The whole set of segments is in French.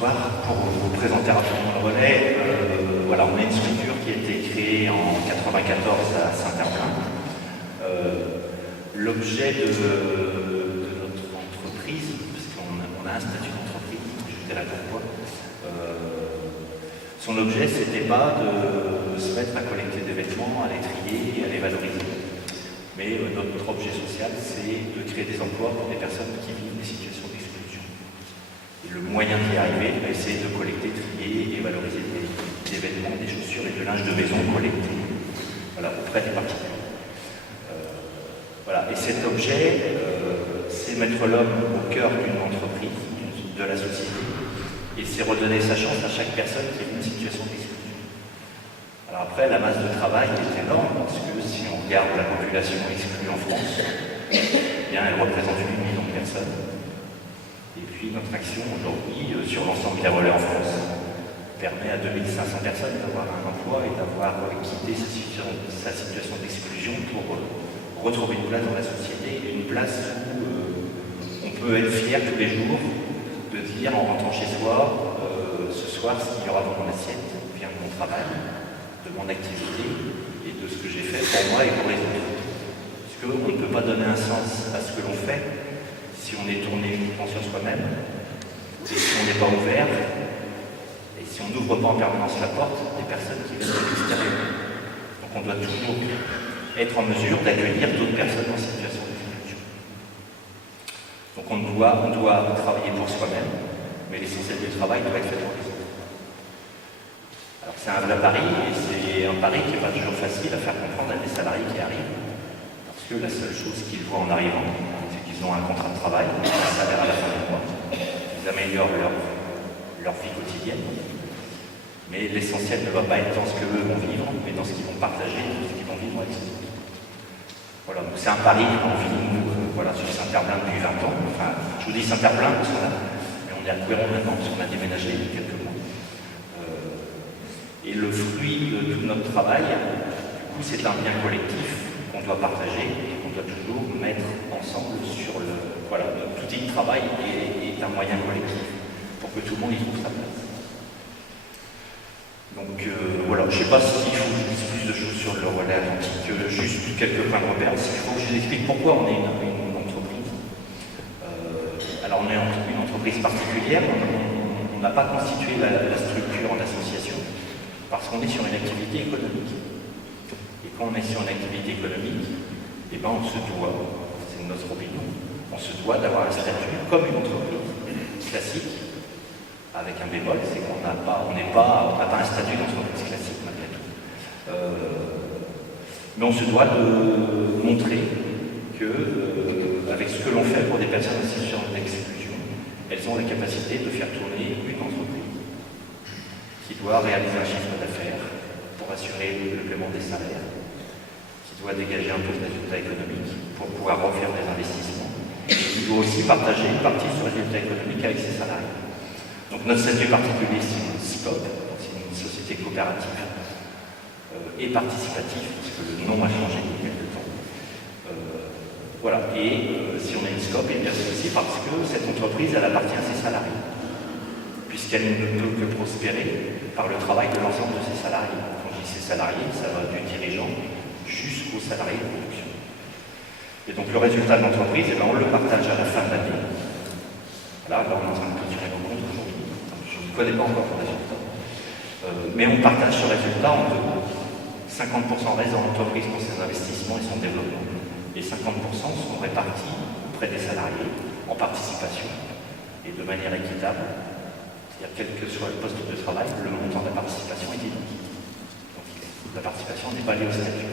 Bonsoir. Pour vous présenter rapidement le relais, voilà, on a une structure qui a été créée en 1994 à Saint-Herblain. L'objet de notre entreprise, parce qu'on a un statut d'entreprise, j'étais là pourquoi, son objet, c'était pas de se mettre à collecter des vêtements, à les trier et à les valoriser. Mais notre objet social, c'est de créer des emplois pour des personnes qui vivent des situations d'exclusion. Et le moyen d'y arriver, c'est de collecter, trier et valoriser des vêtements, des chaussures et de linge de maison collectés, voilà, auprès des particuliers. Voilà. Et cet objet, c'est mettre l'homme au cœur d'une entreprise, de la société, et c'est redonner sa chance à chaque personne qui vit une situation d'exclusion. Alors après, la masse de travail est énorme, parce que si on regarde la population exclue en France, eh bien, elle représente 8 millions de personnes. Et puis notre action aujourd'hui, sur l'ensemble des relais en France, permet à 2500 personnes d'avoir un emploi et d'avoir quitté sa situation d'exclusion pour retrouver une place dans la société, une place où on peut être fier tous les jours de dire en rentrant chez soi, ce soir, ce qu'il y aura dans mon assiette vient de mon travail, de mon activité et de ce que j'ai fait pour moi et pour les autres. Parce qu'on ne peut pas donner un sens à ce que l'on fait si on est tourné uniquement sur soi-même, et si on n'est pas ouvert, et si on n'ouvre pas en permanence la porte des personnes qui viennent de l'extérieur. Donc on doit toujours être en mesure d'accueillir d'autres personnes en situation d'exclusion. Donc on doit travailler pour soi-même, mais l'essentiel du travail doit être fait pour les autres. Alors c'est un vrai pari, et c'est un pari qui n'est pas toujours facile à faire comprendre à des salariés qui arrivent, parce que la seule chose qu'ils voient en arrivant, c'est qu'ils ont un contrat de travail, un salaire à la fin du mois, qu'ils améliorent leur vie quotidienne, mais l'essentiel ne va pas être dans ce qu'eux vont vivre, mais dans ce qu'ils vont partager, dans ce qu'ils vont vivre avec les autres. Voilà, donc c'est un pari qu'on vit, nous, voilà, sur Saint-Herblain depuis 20 ans. Enfin, je vous dis Saint-Herblain, parce mais on est à Couëron maintenant, parce qu'on a déménagé il y a quelques mois. Et le fruit de tout notre travail, du coup, c'est un bien collectif qu'on doit partager et qu'on doit toujours mettre ensemble sur le... Voilà, notre outil de travail est un moyen collectif pour que tout le monde y trouve sa place. Donc voilà, je ne sais pas s'il faut que je dise plus de choses sur le relais atlantique, juste quelques points de repère. Il faut que je vous explique pourquoi on est une entreprise. Alors on est une entreprise particulière, on n'a pas constitué la structure en association, parce qu'on est sur une activité économique. Et quand on est sur une activité économique, eh ben on se doit, c'est notre opinion, on se doit d'avoir un statut comme une entreprise classique, avec un bémol, c'est qu'on n'a pas un statut d'entreprise classique malgré tout. Mais on se doit de montrer que, avec ce que l'on fait pour des personnes en situation d'exclusion, elles ont la capacité de faire tourner une entreprise qui doit réaliser un chiffre d'affaires pour assurer le paiement des salaires, qui doit dégager un peu de résultats économiques pour pouvoir refaire des investissements, et qui doit aussi partager une partie de ce résultat économique avec ses salariés. Donc notre statut particulier, c'est une SICOP, c'est une société coopérative et participative, parce que le nom a changé depuis quelques temps. Voilà, et si on a une SICOP, eh bien c'est aussi parce que cette entreprise, elle appartient à ses salariés, puisqu'elle ne peut que prospérer par le travail de l'ensemble de ses salariés. Quand je dis ses salariés, ça va du dirigeant jusqu'aux salariés de production. Et donc le résultat de l'entreprise, eh bien, on le partage à la fin de l'année. Là, on est en train de clôturer nos comptes aujourd'hui. Je ne connais pas encore le résultat. Mais on partage ce résultat en deux. 50% reste dans l'entreprise pour ses investissements et son développement. Et 50% sont répartis auprès des salariés en participation et de manière équitable. C'est-à-dire, quel que soit le poste de travail, le montant de la participation est identique. Donc, la participation n'est pas liée au statut,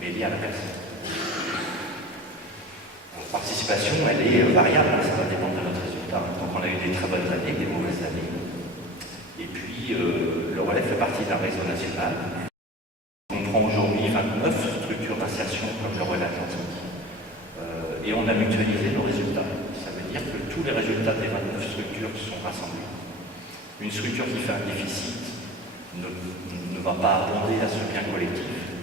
mais liée à la personne. La participation, elle est variable, ça va dépendre de notre résultat. Donc on a eu des très bonnes années, des mauvaises années. Et puis le relais fait partie d'un réseau national. On prend aujourd'hui 29 structures d'insertion comme le relais atlantique. Et on a mutualisé nos résultats. Ça veut dire que tous les résultats des 29 structures sont rassemblés. Une structure qui fait un déficit ne va pas abonder à ce bien collectif.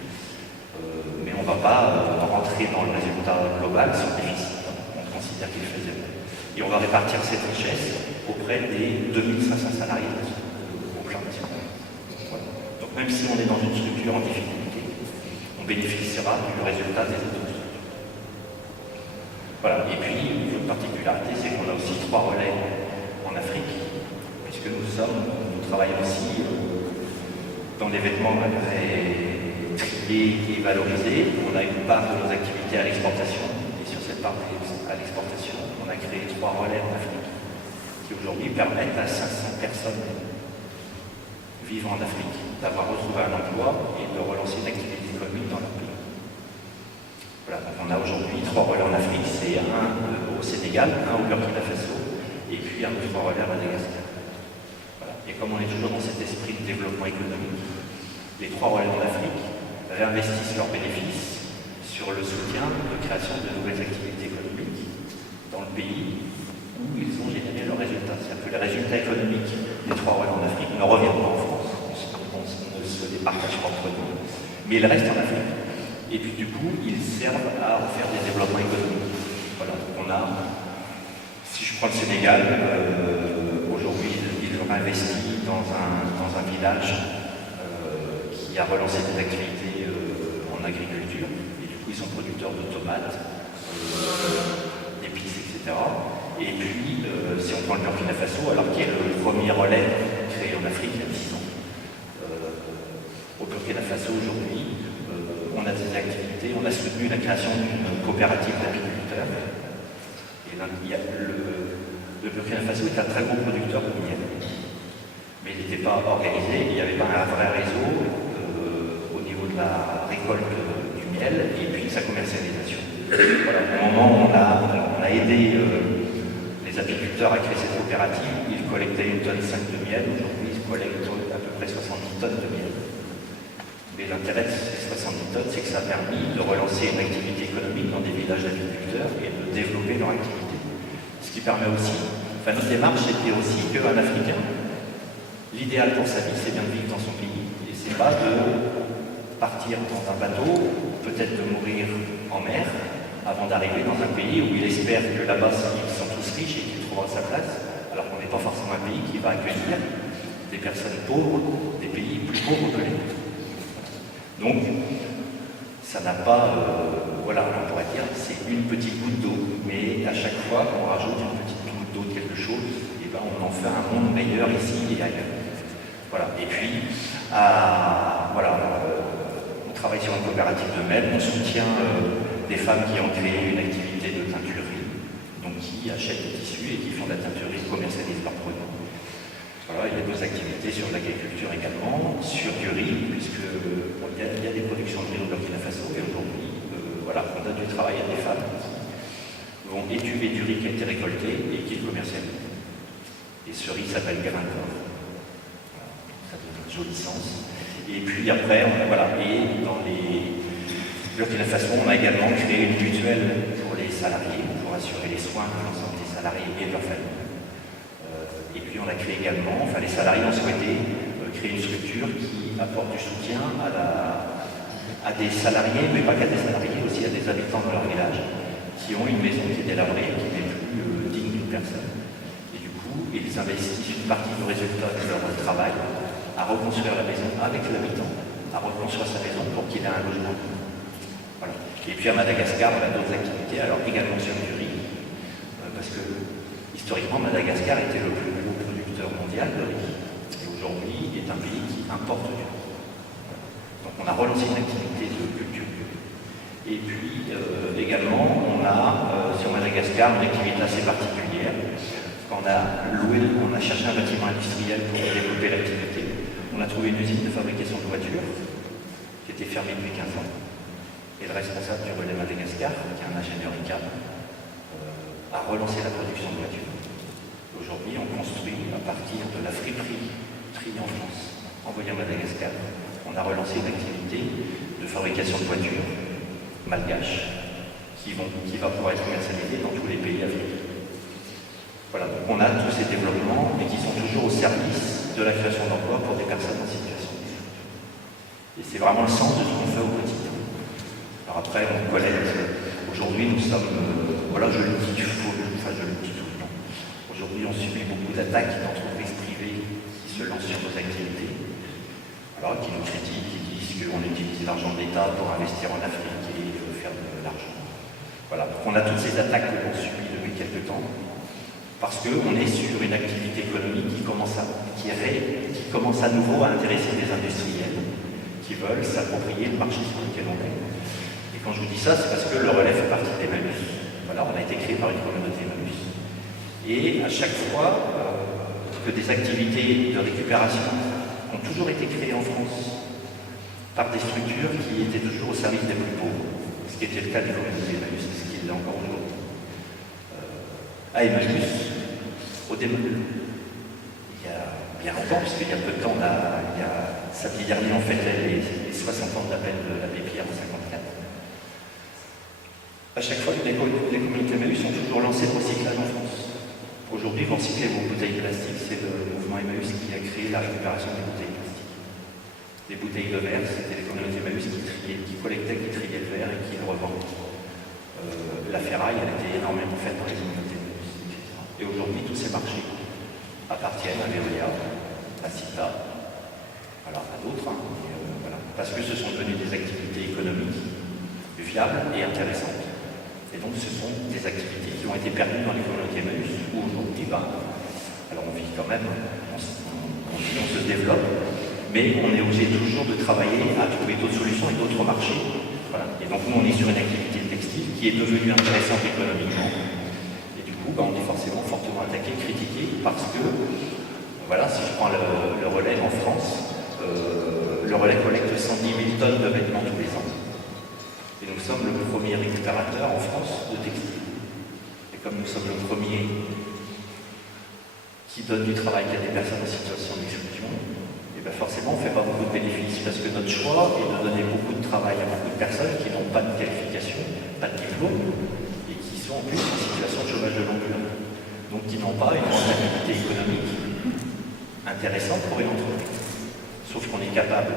Mais on ne va pas rentrer dans le résultat global sans déficit. On considère qu'il fait zéro. Et on va répartir cette richesse auprès des 2500 salariés au plan national. Voilà. Donc même si on est dans une structure en difficulté, on bénéficiera du résultat des autres structures. Voilà. Et puis, une autre particularité, c'est qu'on a aussi 3 relais en Afrique, puisque nous travaillons aussi dans des vêtements très triés et valorisés. On a une part de nos activités à l'exportation, et sur cette part à l'exportation, on a créé 3 relais en Afrique, qui aujourd'hui permettent à 500 personnes vivant en Afrique d'avoir retrouvé un emploi et de relancer une activité économique dans leur pays. Voilà, donc on a aujourd'hui 3 relais en Afrique, c'est un au Sénégal, un au Burkina Faso, et puis un autre relais à Madagascar. Voilà. Et comme on est toujours dans cet esprit de développement économique, les 3 relais en Afrique réinvestissent leurs bénéfices sur le soutien de création de nouvelles activités économiques dans le pays où ils ont généré leurs résultats. C'est-à-dire que les résultats économiques des 3 relais en Afrique ne reviennent pas en France, on ne se les partage pas entre nous, mais ils restent en Afrique. Et puis du coup, ils servent à faire des développements économiques. Voilà, on a, si je prends le Sénégal, aujourd'hui, ils ont investi dans un village qui a relancé des activités en agriculture. Et du coup, ils sont producteurs de tomates, d'épices, etc. Et puis, si on prend le Burkina Faso, alors qui est le premier relais créé en Afrique il y a 10 ans, au Burkina Faso aujourd'hui, on a des activités, on a soutenu la création d'une coopérative d'apiculteurs. Et là, le Burkina Faso est un très gros producteur de miel. Mais il n'était pas organisé, il n'y avait pas un vrai réseau au niveau de la récolte du miel et puis de sa commercialisation. Voilà, au moment où on a aidé les apiculteurs à créer cette coopérative, ils collectaient 1,5 tonne de miel, aujourd'hui ils collectent à peu près 70 tonnes de miel. Mais l'intérêt de ces 70 tonnes, c'est que ça a permis de relancer une activité économique dans des villages d'apiculteurs et de développer leur activité. Ce qui permet aussi, notre démarche était aussi qu'un Africain, l'idéal pour sa vie, c'est bien de vivre dans son pays. Et c'est pas de partir dans un bateau, peut-être de mourir en mer, avant d'arriver dans un pays où il espère que là-bas, ils sont tous riches et qu'il trouvera sa place, alors qu'on n'est pas forcément un pays qui va accueillir des personnes pauvres, des pays plus pauvres que les nôtres. Donc, ça n'a pas, voilà, on pourrait dire, c'est une petite goutte d'eau, mais à chaque fois qu'on rajoute une petite goutte d'eau de quelque chose, et ben on en fait un monde meilleur ici et ailleurs. Voilà. Et puis, on travaille sur une coopérative de miel, on soutient des femmes qui ont créé une activité de teinturerie, donc qui achètent des tissus et qui font de la teinturerie, commercialisent leurs produits. Voilà, il y a d'autres activités sur l'agriculture également, sur du riz, puisque il y a des productions de riz au Burkina Faso, et aujourd'hui, on a du travail à des femmes qui vont étuver du riz qui a été récolté et qui le commercialisent. Et ce riz s'appelle grain d'or. Ça donne un joli sens. Et puis après, et dans les Burkina Faso, on a également créé une mutuelle pour les salariés, pour assurer les soins de l'ensemble des salariés et de leurs familles. Et puis on a créé également, les salariés ont souhaité créer une structure qui apporte du soutien à des salariés, mais pas qu'à des salariés, aussi à des habitants de leur village, qui ont une maison qui est délabrée, qui n'est plus digne d'une personne. Et du coup, ils investissent une partie du résultat de leur travail à reconstruire la maison avec l'habitant, à reconstruire sa maison pour qu'il ait un logement. Voilà. Et puis à Madagascar, on a d'autres activités, alors également sur du riz, parce que historiquement, Madagascar était le plus gros producteur mondial de riz. Et aujourd'hui, il est un pays qui importe du riz. Donc on a relancé une activité de culture du riz. Et puis également, on a sur Madagascar une activité assez particulière. On a cherché un bâtiment industriel pour développer l'activité. On a trouvé une usine de fabrication de voitures qui était fermée depuis 15 ans. Et le responsable du relais Madagascar, qui est un ingénieur ICAP, a relancé la production de voitures. Aujourd'hui, on construit à partir de la friperie Tri en France, envoyée à Madagascar. On a relancé une activité de fabrication de voitures malgaches qui va pouvoir être commercialisée dans tous les pays africains. Voilà, donc on a tous ces développements et qui sont toujours au service de la création d'emplois pour des personnes en situation de difficulté. Et c'est vraiment le sens de ce qu'on fait au quotidien. Alors après, on collecte. Aujourd'hui, nous sommes, je le dis tout le temps. Aujourd'hui, on subit beaucoup d'attaques d'entreprises privées qui se lancent sur nos activités, alors qui nous critiquent, qui disent qu'on utilise l'argent de l'État pour investir en Afrique et faire de l'argent. Voilà, donc on a toutes ces attaques que l'on subit depuis quelques temps, parce qu'on est sur une activité économique qui commence à nouveau à intéresser des industriels qui veulent s'approprier le marché sur lequel on est. Et quand je vous dis ça, c'est parce que le relais fait partie d'Emmaüs. Voilà, on a été créé par une communauté Emmaüs. Et à chaque fois que des activités de récupération ont toujours été créées en France par des structures qui étaient toujours au service des plus pauvres, ce qui était le cas des communautés Emmaüs, ce qui est encore aujourd'hui. À Emmaüs, au début, il y a bien longtemps, puisqu'il y a peu de temps, samedi dernier, on fêtait les 60 ans de l'appel de l'abbé Pierre en 54. À chaque fois, les communautés Emmaüs ont toujours lancé le recyclage en France. Aujourd'hui, vous recyclez vos bouteilles plastiques, c'est le mouvement Emmaüs qui a créé la récupération des bouteilles plastiques. Les bouteilles de verre, c'était les communautés Emmaüs qui collectaient, qui triaient le verre et qui le revendent. La ferraille, elle était énormément faite dans les communautés Emmaüs, etc. Et aujourd'hui, tous ces marchés appartiennent à Veolia, à Cita, alors à d'autres, voilà, parce que ce sont devenus des activités économiques viables et intéressantes. Et donc ce sont des activités qui ont été perdues dans les communautés Emmaüs, où aujourd'hui, alors on vit quand même, on se développe, mais on est obligé toujours de travailler à trouver d'autres solutions et d'autres marchés. Voilà. Et donc nous, on est sur une activité textile qui est devenue intéressante économiquement. Et du coup, on est forcément fortement attaqué, critiqué, parce que, voilà, si je prends le relais en France, le relais collecte 110 000 tonnes de vêtements tous les ans. Et nous sommes le premier récupérateur en France de textile. Et comme nous sommes le premier qui donne du travail à des personnes en situation d'exclusion, et bien forcément on ne fait pas beaucoup de bénéfices, parce que notre choix est de donner beaucoup de travail à beaucoup de personnes qui n'ont pas de qualification, pas de diplôme, et qui sont en plus en situation de chômage de longue durée. Donc qui n'ont pas une rentabilité économique intéressante pour une entreprise. Sauf qu'on est capable,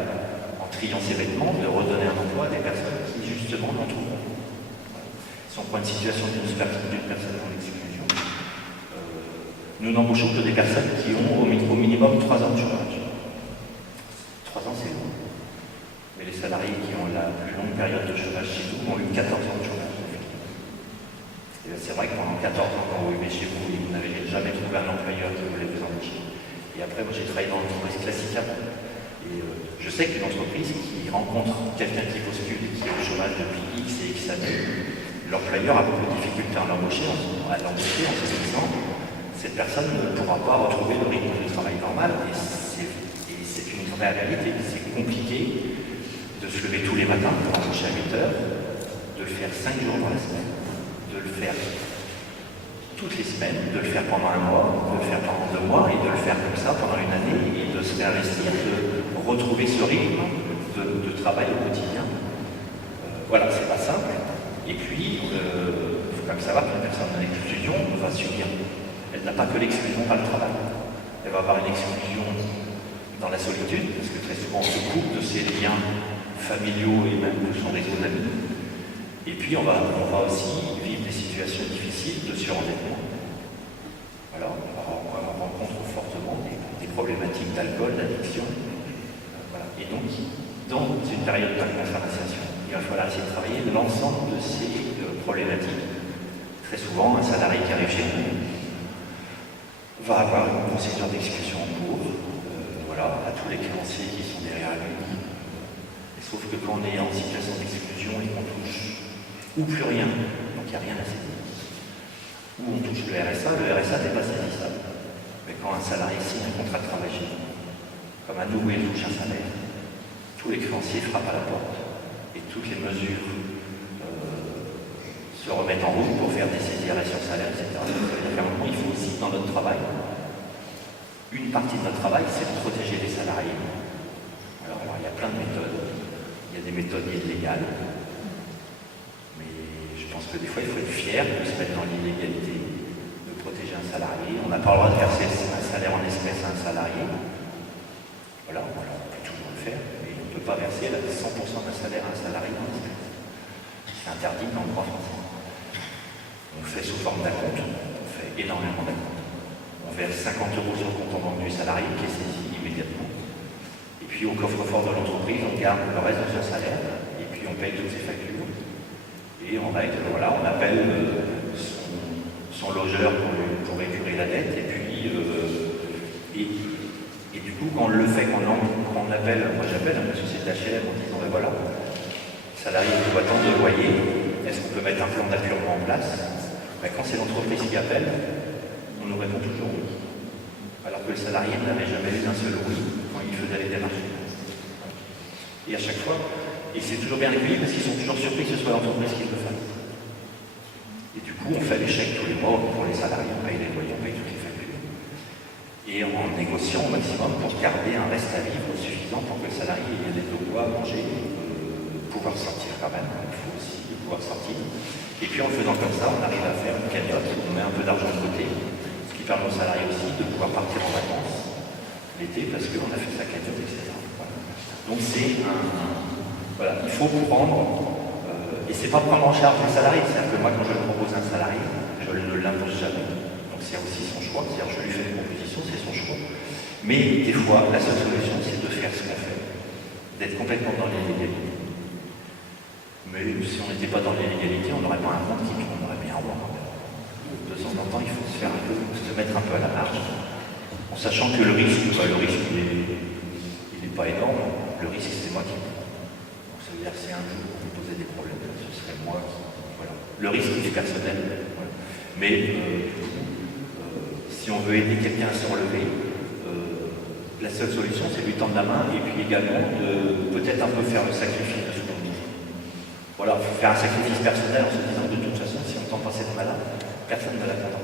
en triant ces vêtements, de redonner un emploi à des personnes qui justement n'en trouveront pas. Si on prend une situation d'une personne dans l'exclusion, nous n'embauchons que des personnes qui ont au minimum 3 ans de chômage. 3 ans, c'est long. Mais les salariés qui ont la plus longue période de chômage chez nous ont eu 14 ans de chômage. Et c'est vrai que pendant 14 ans, quand vous vivez chez vous et vous n'avez jamais trouvé un employeur qui voulait vous embaucher. Et après, moi j'ai travaillé dans l'entreprise classique avant. Et je sais qu'une entreprise qui rencontre quelqu'un qui postule et qui est au chômage depuis X et X années, l'employeur a beaucoup de difficultés à l'embaucher en se disant cette personne ne pourra pas retrouver le rythme de travail normal. Et c'est une vraie réalité. C'est compliqué de se lever tous les matins pour embaucher à 8 heures, de le faire 5 jours dans la semaine, de le faire toutes les semaines, de le faire pendant un mois, de le faire pendant 2 mois et de le faire comme ça pendant une année et de se réinvestir, de retrouver ce rythme de travail au quotidien. Voilà, c'est pas simple. Et puis, il faut quand même savoir qu'une personne en exclusion va subir. Elle n'a pas que l'exclusion par le travail. Elle va avoir une exclusion dans la solitude, parce que très souvent on se coupe de ses liens familiaux et même de son réseau d'amis. Et puis on va aussi vivre des situations difficiles de surendettement. Voilà, on rencontre fortement des problématiques d'alcool, d'addiction. Voilà. Et donc, dans une période d'incarnation, il va falloir essayer de travailler l'ensemble de ces problématiques. Très souvent, un salarié qui arrive chez nous va avoir une procédure d'exclusion en cours, voilà, à tous les créanciers qui sont derrière lui. Sauf que quand on est en situation d'exclusion et qu'on touche ou plus rien, donc il n'y a rien à saisir, ou on touche le RSA n'est pas saisissable. Mais quand un salarié signe un contrat de travail chez nous, comme à nouveau il touche un salaire, tous les créanciers frappent à la porte et toutes les mesures se remettent en route pour faire des saisies sur salaire, etc. Donc, il faut aussi, dans notre travail, une partie de notre travail, c'est de protéger les salariés. Alors, il y a plein de méthodes. Il y a des méthodes illégales. Mais je pense que des fois, il faut être fier de se mettre dans l'illégalité, de protéger un salarié. On n'a pas le droit de verser un salaire en espèces à un salarié. Voilà, on peut toujours le faire, mais on ne peut pas verser 100% d'un salaire à un salarié en espèces. C'est interdit dans le droit français. On fait sous forme d'acompte, on fait énormément d'acompte. on verse 50 € sur le compte en banque du salarié qui est saisi immédiatement. Et puis au coffre-fort de l'entreprise, on garde le reste de son salaire et puis on paye toutes ses factures. Et en règle, voilà, on appelle son logeur pour épurer la dette. Et puis, et du coup, quand on le fait, quand on appelle, moi j'appelle ma société HLM en disant, ben voilà, le salarié doit tant de loyer, est-ce qu'on peut mettre un plan d'apurement en place? Ben, quand c'est l'entreprise qui appelle, on nous répond toujours oui. Alors que le salarié n'avait jamais eu d'un seul oui quand il faisait les démarches. Et à chaque fois, et c'est toujours bien accueilli parce qu'ils sont toujours surpris que ce soit l'entreprise qui le fasse. Et du coup, on fait les chèques tous les mois pour les salariés, on paye les loyers, on paye toutes les factures. Et en négociant au maximum pour garder un reste à vivre suffisant pour que le salarié ait de quoi manger, pouvoir sortir quand même, il faut aussi pouvoir sortir. Et puis en faisant comme ça, on arrive à faire une cagnotte, on met un peu d'argent de côté, ce qui permet aux salariés aussi de pouvoir partir en vacances l'été parce qu'on a fait sa cagnotte, etc. Voilà. Donc c'est voilà, il faut prendre, et c'est pas prendre en charge le salarié, c'est-à-dire que moi quand je le propose à un salarié, je ne l'impose jamais. Donc c'est aussi son choix, c'est-à-dire je lui fais une proposition, c'est son choix. Mais des fois, la seule solution, c'est de faire ce qu'on fait, d'être complètement dans l'illégalité. Mais si on n'était pas dans l'illégalité, on n'aurait pas un compte qui on aurait bien avoir. De temps en temps, il faut se mettre un peu à la marge, en sachant que le risque, il n'est pas énorme, le risque c'est moi qui le prends. Donc ça veut dire que si un jour on me posait des problèmes, ce serait moi qui... Voilà. Le risque est personnel. Voilà. Mais si on veut aider quelqu'un à se relever, la seule solution c'est de lui tendre la main et puis également de peut-être un peu faire le sacrifice de ce qu'on dit. Voilà, faire un sacrifice personnel en se disant que de toute façon, si on tend pas cette main-là, personne ne l'attendra.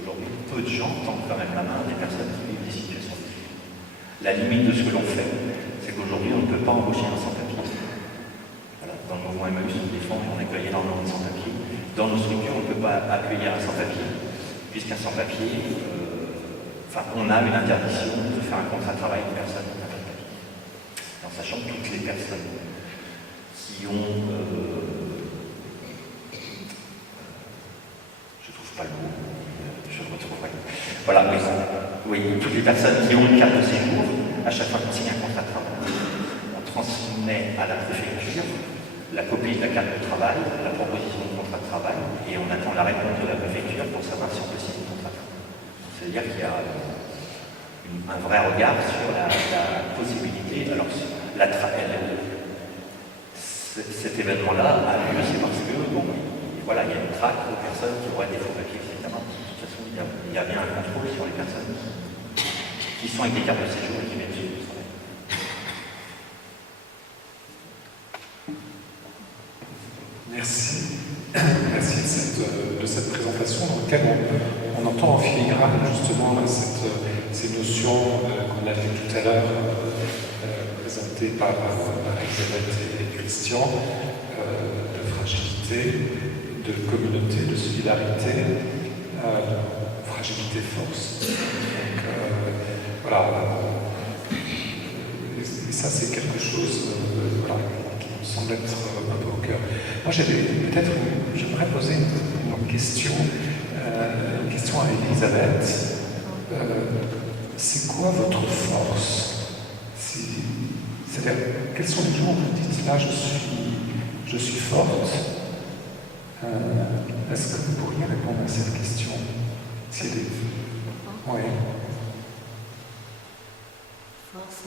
Aujourd'hui, peu de gens tendent quand même la main à des personnes qui vivent des situations difficiles. La limite de ce que l'on fait, c'est qu'aujourd'hui, on ne peut pas embaucher un sans-papier. Voilà. Dans le mouvement Emmaüs, on défend et on accueille énormément de sans-papiers. Dans nos structures, on ne peut pas accueillir un sans-papier, puisqu'un sans-papier, on a une interdiction de faire un contrat de travail avec une personne qui n'a pas de papier. En sachant que toutes les personnes qui ont... je ne trouve pas le mot, je le retrouverai. Voilà, oui, toutes les personnes qui ont une carte de séjour, à chaque fois qu'on signe un contrat de travail, on transmet à la préfecture la copie de la carte de travail, la proposition de contrat de travail, et on attend la réponse de la préfecture pour savoir si on peut signer le contrat de travail. C'est-à-dire qu'il y a un vrai regard sur la possibilité. Alors, cet événement-là a lieu, c'est parce que, bon, voilà, il y a une traque de personnes qui auraient des faux papiers, etc. De toute façon, il y a bien un contrôle sur les personnes qui sont avec des cartes de séjour et qui viennent sur le travail. Merci. Merci de cette présentation dans laquelle on entend en filigrane justement ces notions qu'on a vues tout à l'heure présentées par Elisabeth et Christian, de fragilité, de communauté, de solidarité, fragilité-force. Donc voilà. Et ça, c'est quelque chose voilà, qui me semble être un peu au cœur. Moi, j'aimerais poser une question à Elisabeth. C'est quoi votre force? C'est-à-dire, quels sont les jours où vous dites là, je suis forte? Est-ce que vous pourriez répondre à cette question? Oui. Force.